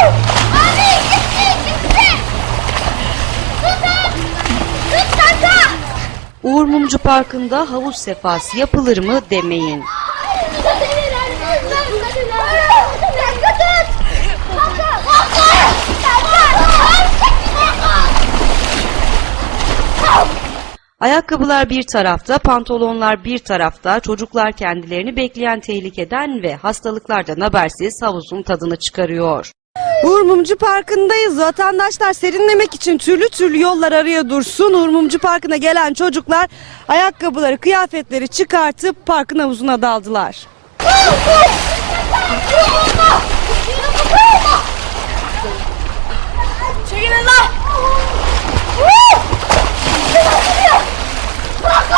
Abi, gitsin, gitsin. Tut Uğur Mumcu Parkı'nda havuz sefası yapılır mı demeyin. Ayakkabılar bir tarafta, pantolonlar bir tarafta, çocuklar kendilerini bekleyen tehlikeden ve hastalıklardan habersiz havuzun tadını çıkarıyor. Uğur Mumcu Parkı'ndayız. Vatandaşlar serinlemek için türlü türlü yollar araya dursun. Uğur Mumcu Parkı'na gelen çocuklar ayakkabıları, kıyafetleri çıkartıp parkın havuzuna daldılar.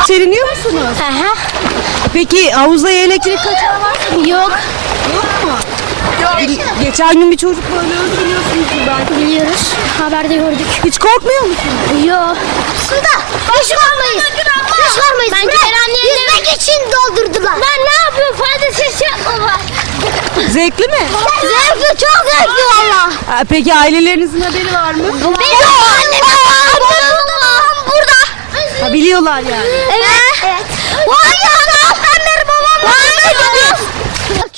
Seriniyor musunuz? Aha. Peki havuzda elektrik kaçağı var mı? Yok. Geçen gün bir çocuk böyle öldü biliyorsunuz ben? Biliyoruz. Haberde gördük. Hiç korkmuyor musun? Yok. Suda. hiç korkmayız. korkmayız. Hiç korkmayız. an Kerem'le yüzmek, yüzmek için doldurdular. Ben ne yapıyorum? Fazla Faydasız şey yapıyorlar. Zevkli mi? zevkli çok zevkli valla. Peki ailelerinizin haberi var mı? Yok annem yok. Babam burada. Ha, biliyorlar yani. Evet. evet. ya. Annem babam. Vay ya.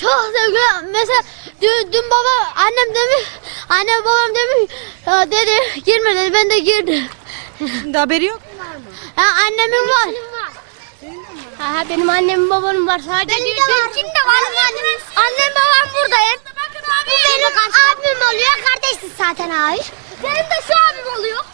Çok zevkli. Mesela dün, dün baba annem demiş anne babam demiş ya dedi girme dedi ben de girdim. Şimdi haberi yok. Ha, annemin var. var. Ha, benim annem babam var. Sadece benim de var. Ben Kim de var? Annem, var? Annem, annem, babam buradayım. Bakın, abi, Bu benim abim oluyor. Kardeşsin zaten abi. Benim de şu abim oluyor.